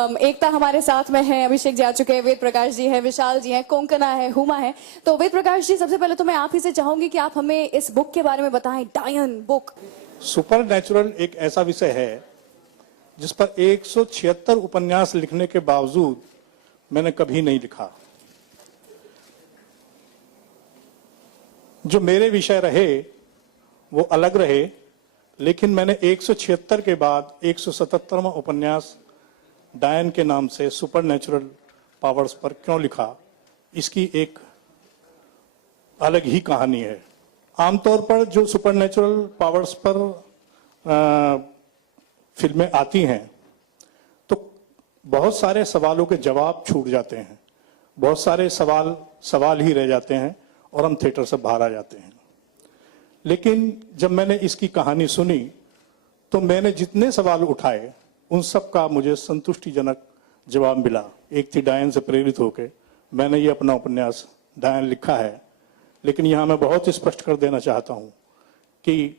एकता हमारे साथ में है, अभिषेक जी आ चुके हैं, वेद प्रकाश जी है, विशाल जी हैं, कोंकणा है, हुमा है। तो वेद प्रकाश जी, सबसे पहले तो मैं आप ही से चाहूंगी कि आप हमें इस बुक के बारे में बताएं, डायन बुक। सुपर नेचुरल एक ऐसा विषय है जिस पर 176 उपन्यास लिखने के बावजूद मैंने कभी नहीं लिखा। जो मेरे विषय रहे वो अलग रहे, लेकिन मैंने 176 के बाद 177वां उपन्यास डायन के नाम से सुपर नेचुरल पावर्स पर क्यों लिखा, इसकी एक अलग ही कहानी है। आमतौर पर जो सुपर नेचुरल पावर्स पर फिल्में आती हैं तो बहुत सारे सवालों के जवाब छूट जाते हैं, बहुत सारे सवाल ही रह जाते हैं और हम थिएटर से बाहर आ जाते हैं। लेकिन जब मैंने इसकी कहानी सुनी तो मैंने जितने सवाल उठाए उन सब का मुझे संतुष्टिजनक जवाब मिला। एक थी डायन से प्रेरित होकर मैंने ये अपना उपन्यास डायन लिखा है। लेकिन यहां मैं बहुत स्पष्ट कर देना चाहता हूं कि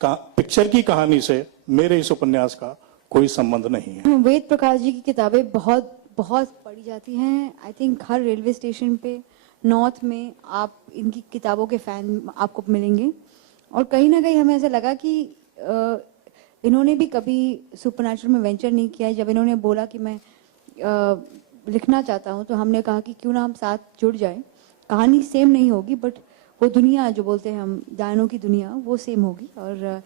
पिक्चर की कहानी से मेरे इस उपन्यास का कोई संबंध नहीं है। वेद प्रकाश जी की किताबें बहुत बहुत पढ़ी जाती हैं। I think her railway station पे नॉर्थ में आप इनकी किताबों के फैन आपको मिलेंगे। और कहीं ना कहीं हमें ऐसा लगा कि इन्होंने भी कभी सुपरनैचुरल में वेंचर नहीं किया है। जब इन्होंने बोला कि मैं लिखना चाहता हूँ तो हमने कहा कि क्यों ना हम साथ जुड़ जाएं। कहानी सेम नहीं होगी बट वो दुनिया जो बोलते हैं हम, डायनों की दुनिया, वो सेम होगी। और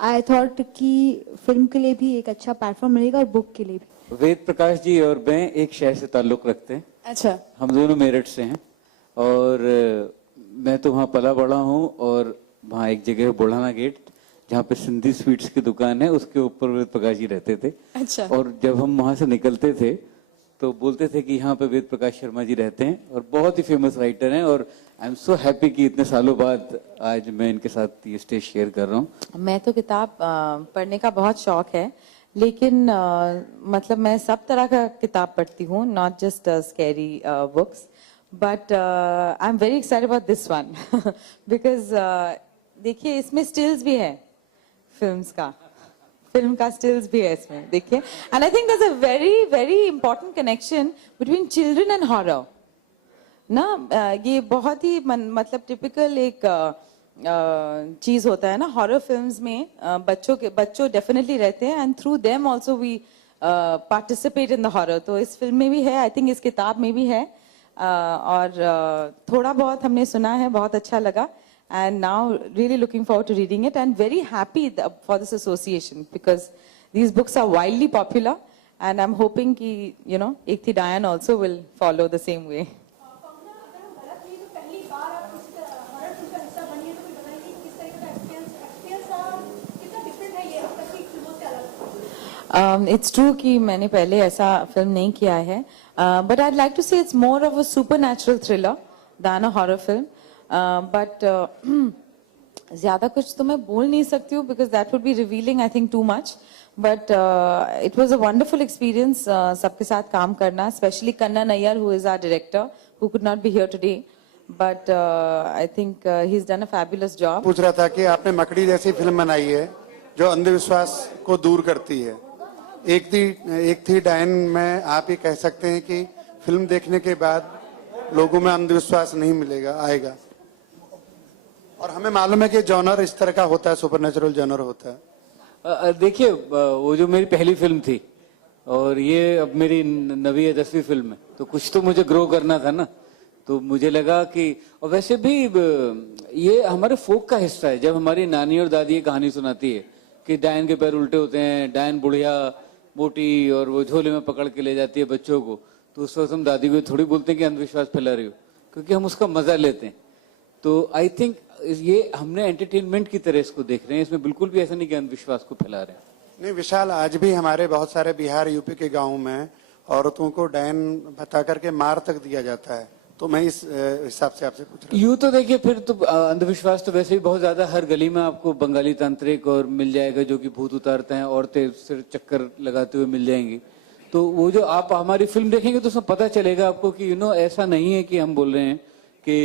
आई थॉट कि फिल्म के लिए भी एक अच्छा प्लेटफॉर्म मिलेगा और बुक के लिए भी। वेद प्रकाश जी और मैं एक शहर से ताल्लुक रखते हैं। अच्छा। हम दोनों मेरठ से हैं और मैं तो वहाँ पला बड़ा हूँ। और वहाँ एक जगह है बुढ़ाना गेट जहाँ पे सिंधी स्वीट्स की दुकान है, उसके ऊपर वेद प्रकाश जी रहते थे। अच्छा। और जब हम वहां से निकलते थे तो बोलते थे कि यहाँ पे वेद प्रकाश शर्मा जी रहते हैं और बहुत ही फेमस राइटर हैं। और आई एम सो हैप्पी कि इतने सालों बाद आज मैं इनके साथ ये स्टेज शेयर कर रहा हूँ। मैं तो किताब पढ़ने का बहुत शौक है, लेकिन मतलब मैं सब तरह का किताब पढ़ती हूँ, not just scary books. But I am very excited about this one because देखिए इसमें स्टिल्स भी है, फिल्म का स्टिल्स भी है इसमें, देखिए। And I think there is a very very important connection between children and horror ना। ये बहुत ही मतलब टिपिकल एक चीज होता है ना हॉरर फिल्म्स में। बच्चों डेफिनेटली रहते हैं and through them also we participate in the horror. तो इस फिल्म में भी है, आई थिंक इस किताब में भी है। और थोड़ा बहुत हमने सुना है, बहुत अच्छा लगा। And now really looking forward to reading it and very happy for this association because these books are widely popular and I'm hoping ki Ek Thi Dayan also will follow the same way. It's true कि मैंने पहले ऐसा film नहीं किया है, but I'd like to say it's more of a supernatural thriller than a horror film. But ज्यादा कुछ तो मैं बोल नहीं सकती हूँ because that would be revealing I think too much. But it was a wonderful experience सबके साथ काम करना, especially Kanna Nayyar who is our director who could not be here today. But I think he's done a fabulous job. पूछ रहा था कि आपने मकड़ी जैसी फिल्म बनाई है जो अंधविश्वास को दूर करती है। एक थी डायन में आप ये कह सकते हैं कि फिल्म देखने के बाद लोगों में अंधविश्वास नहीं मिलेगा, आएगा। और हमें मालूम है कि जॉनर इस तरह का होता है, सुपरनेचुरल जॉनर होता है। देखिए वो जो मेरी पहली फिल्म थी और ये अब मेरी 9वीं या 10वीं फिल्म है, तो कुछ तो मुझे ग्रो करना था ना। तो मुझे लगा कि, और वैसे भी ये हमारे फोक का हिस्सा है। जब हमारी नानी और दादी ये कहानी सुनाती है कि डायन के पैर उल्टे होते हैं, डायन बुढ़िया मोटी और वो झोले में पकड़ के ले जाती है बच्चों को, तो उस वक्त हम दादी को थोड़ी बोलते हैं कि अंधविश्वास फैला रही हो, क्योंकि हम उसका मजा लेते हैं। तो आई थिंक ये हमने एंटरटेनमेंट की तरह इसको देख रहे हैं, इसमें बिल्कुल भी ऐसा नहीं कि अंधविश्वास को फैला रहे हैं। नहीं विशाल, आज भी हमारे बहुत सारे बिहार यूपी के गाँव में औरतों को डायन बता करके मार तक दिया जाता है। तो मैं इस हिसाब से आपसे पूछ रहा हूँ। यूं तो देखिए फिर तो अंधविश्वास तो वैसे ही बहुत ज्यादा, हर गली में आपको बंगाली तांत्रिक और मिल जाएगा जो कि भूत उतारते हैं, औरतें सिर चक्कर लगाते हुए मिल जाएंगी। तो वो जो आप हमारी फिल्म देखेंगे तो उसमें पता चलेगा आपको कि ऐसा नहीं है कि हम बोल रहे हैं कि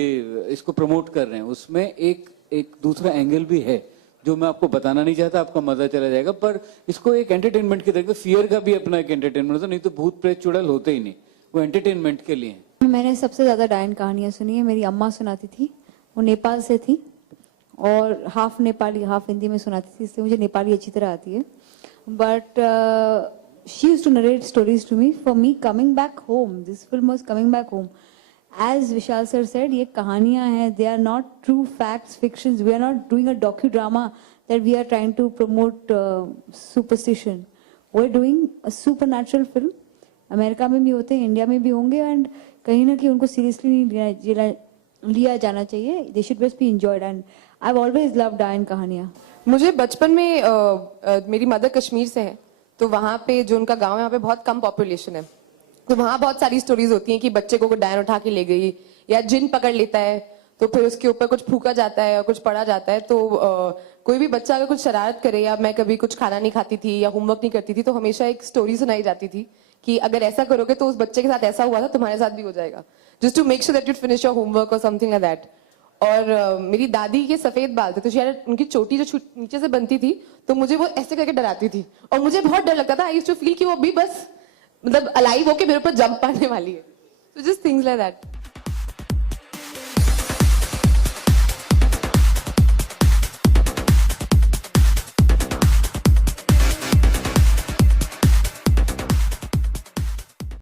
इसको प्रमोट कर रहे हैं। उसमें एक दूसरा एंगल भी है जो मैं आपको बताना नहीं चाहता, आपका मजा चला जाएगा। पर इसको एक एंटरटेनमेंट की तरह, फियर का भी अपना एक एंटरटेनमेंट होता है, नहीं तो भूत प्रेत चुड़ैल होते ही नहीं, वो एंटरटेनमेंट के लिए है। मैंने सबसे ज्यादा डायन कहानियां सुनी है, मेरी अम्मा सुनाती थी, वो नेपाल से थी और हाफ नेपाली हाफ हिंदी में सुनाती थी, इसलिए मुझे नेपाली अच्छी तरह आती है। But she used to narrate stories to me, for me coming back home, this film was coming back home. As Vishal sir said, ये कहानियां हैं, they are not true facts, fictions. We are not doing a docudrama that we are trying to promote superstition. We're doing a supernatural film. America में भी होते हैं, India में भी होंगे, एंड कहीं ना कहीं उनको सीरियसली नहीं लिया जाना चाहिए. They should just be enjoyed, and I've always loved डायन कहानियां. मुझे बचपन में मेरी मदर कश्मीर से है, तो वहाँ पे जो उनका गांव है, वहाँ पे बहुत कम पॉपुलेशन है, तो वहाँ बहुत सारी स्टोरीज होती हैं कि बच्चे को डायन उठा के ले गई या जिन पकड़ लेता है, तो फिर उसके ऊपर कुछ फूका जाता है और कुछ पढ़ा जाता है। तो कोई भी बच्चा अगर कुछ शरारत करे, या मैं कभी कुछ खाना नहीं खाती थी या होमवर्क नहीं करती थी, तो हमेशा एक स्टोरी सुनाई जाती थी कि अगर ऐसा करोगे तो उस बच्चे के साथ ऐसा हुआ था, तुम्हारे साथ भी हो जाएगा, just to make sure that you finish your homework और समथिंग लाइक दैट। और मेरी दादी के सफेद बाल थे, तो शायद उनकी चोटी जो नीचे से बनती थी, तो मुझे वो ऐसे करके डराती थी और मुझे बहुत डर लगता था। आई यूज्ड टू फील कि वो भी बस मतलब अलाइव होके मेरे ऊपर जंप मारने वाली है। So just things like that.